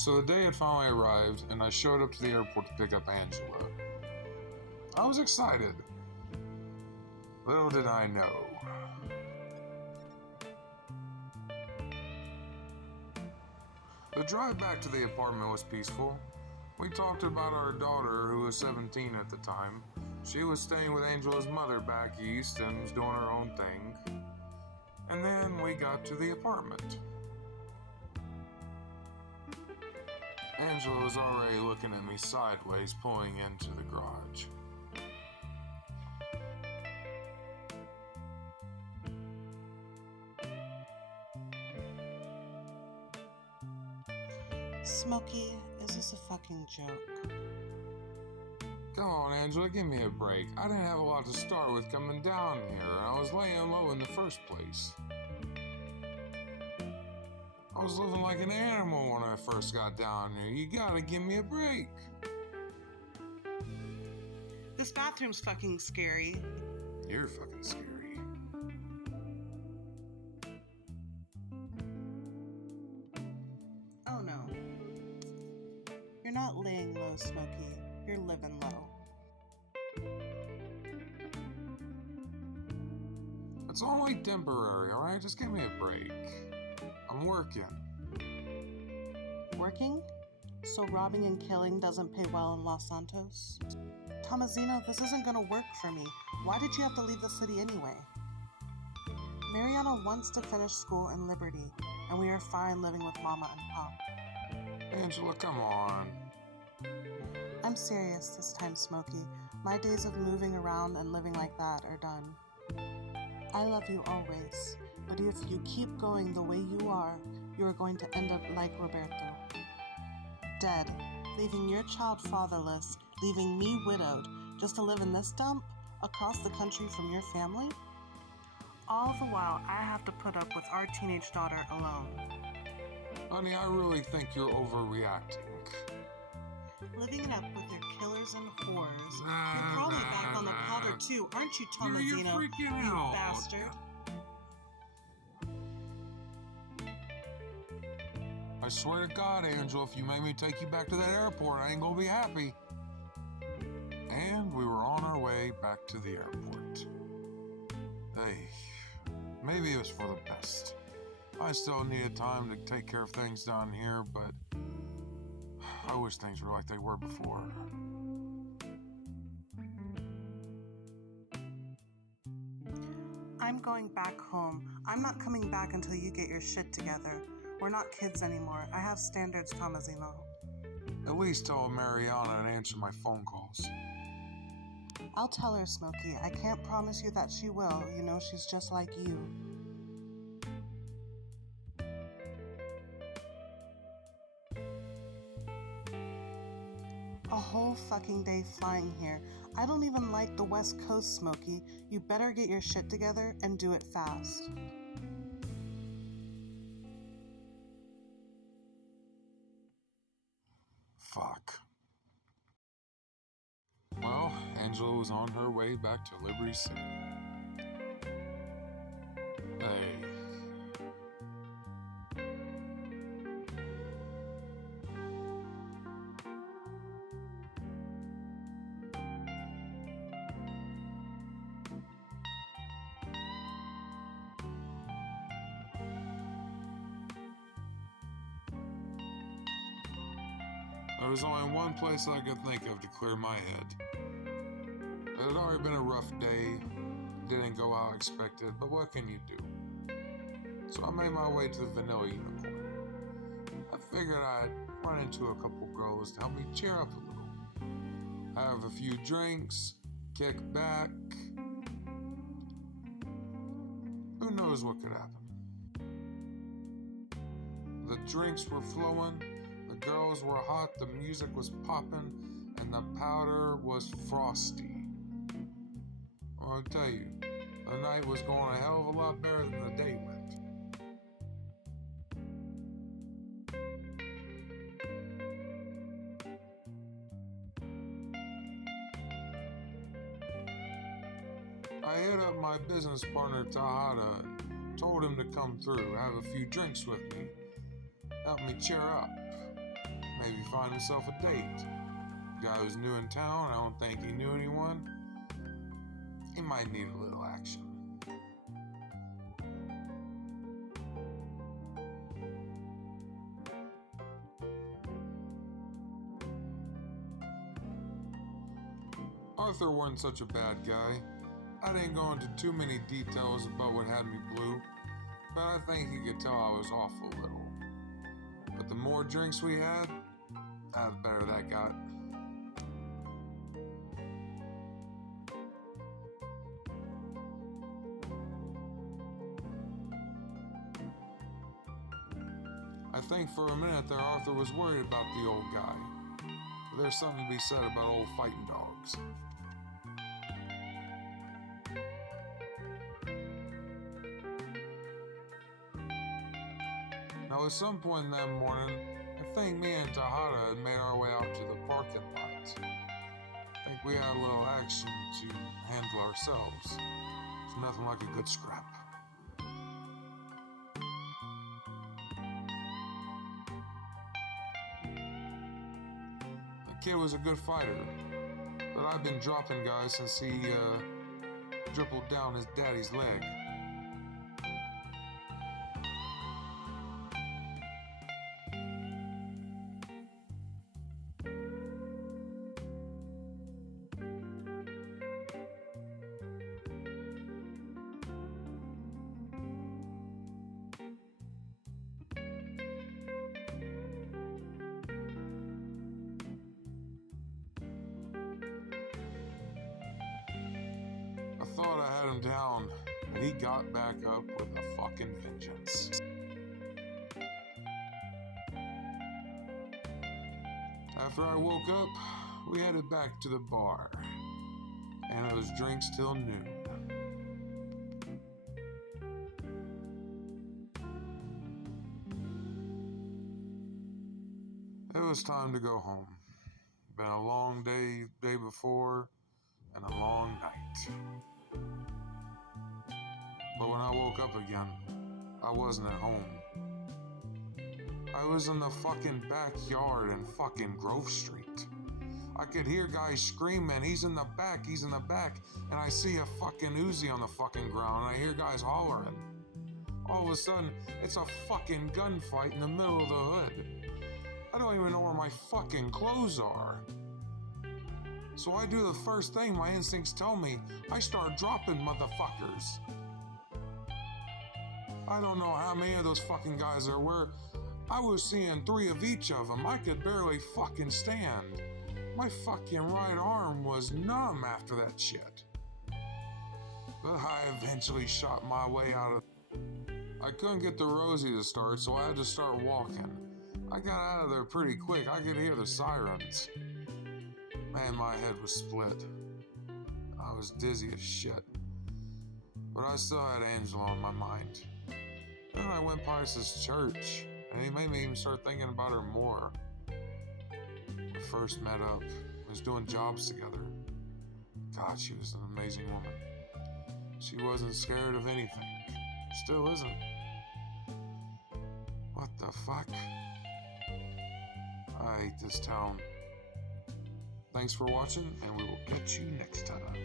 So the day had finally arrived, and I showed up to the airport to pick up Angela. I was excited. Little did I know. The drive back to the apartment was peaceful. We talked about our daughter, who was 17 at the time. She was staying with Angela's mother back east and was doing her own thing. And then we got to the apartment. Angela was already looking at me sideways, pulling into the garage. Smokey, is this a fucking joke? Come on, Angela, give me a break. I didn't have a lot to start with coming down here, and I was laying low in the first place. I was living like an animal when I first got down here. You gotta give me a break. This bathroom's fucking scary. You're fucking scary. Oh no. You're not laying low, Smokey. You're living low. It's only temporary, alright? Just give me a break. I'm working. Working? So robbing and killing doesn't pay well in Los Santos? Tommasino, this isn't gonna work for me. Why did you have to leave the city anyway? Mariana wants to finish school in Liberty, and we are fine living with Mama and Pop. Angela, come on. I'm serious this time, Smokey. My days of moving around and living like that are done. I love you always, but if you keep going the way you are going to end up like Roberto. Dead, leaving your child fatherless, leaving me widowed, just to live in this dump across the country from your family? All the while, I have to put up with our teenage daughter alone. Honey, I really think you're overreacting. Living it up with your killers and whores. You're probably back on the powder too, aren't you, Tommasino? You're freaking you out. bastard. I swear to God, Angela, if you make me take you back to that airport, I ain't gonna be happy. And we were on our way back to the airport. Hey, maybe it was for the best. I still needed time to take care of things down here, but I wish things were like they were before. I'm going back home. I'm not coming back until you get your shit together. We're not kids anymore. I have standards, Tommasino. At least tell Mariana and answer my phone calls. I'll tell her, Smokey. I can't promise you that she will. You know, she's just like you. A whole fucking day flying here. I don't even like the West Coast, Smokey. You better get your shit together and do it fast. Fuck. Well, Angela was on her way back to Liberty City. Hey. There was only one place I could think of to clear my head. It had already been a rough day, didn't go how expected, but what can you do? So I made my way to the Vanilla Unicorn. I figured I'd run into a couple girls to help me cheer up a little. Have a few drinks, kick back. Who knows what could happen? The drinks were flowing, the girls were hot, the music was popping, and the powder was frosty. I'll tell you, the night was going a hell of a lot better than the day went. I hit up my business partner Tejada and told him to come through, have a few drinks with me, help me cheer up. Maybe find himself a date. Guy who's new in town, I don't think he knew anyone. He might need a little action. Arthur wasn't such a bad guy. I didn't go into too many details about what had me blue, but I think he could tell I was off a little. But the more drinks we had, the better that got. I think for a minute there Arthur was worried about the old guy. But there's something to be said about old fighting dogs. Now at some point that morning, I think me and Tahada had made our way out to the parking lot. I think we had a little action to handle ourselves. It's nothing like a good scrap. The kid was a good fighter, but I've been dropping guys since he dribbled down his daddy's leg. I thought I had him down, but he got back up with a fucking vengeance. After I woke up, we headed back to the bar, and it was drinks till noon. It was time to go home. Been a long day before, and a long night. But when I woke up again, I wasn't at home. I was in the fucking backyard in fucking Grove Street. I could hear guys screaming, he's in the back, and I see a fucking Uzi on the fucking ground, and I hear guys hollering. All of a sudden, it's a fucking gunfight in the middle of the hood. I don't even know where my fucking clothes are. So I do the first thing my instincts tell me. I start dropping motherfuckers. I don't know how many of those fucking guys there were. I was seeing 3 of each of them. I could barely fucking stand. My fucking right arm was numb after that shit. But I eventually shot my way out of... I couldn't get the Rosie to start, so I had to start walking. I got out of there pretty quick. I could hear the sirens. Man, my head was split. I was dizzy as shit. But I still had Angela on my mind. Then I went past this church, and he made me even start thinking about her more. We first met up, was doing jobs together. God, she was an amazing woman. She wasn't scared of anything. Still isn't. What the fuck? I hate this town. Thanks for watching, and we will catch you next time.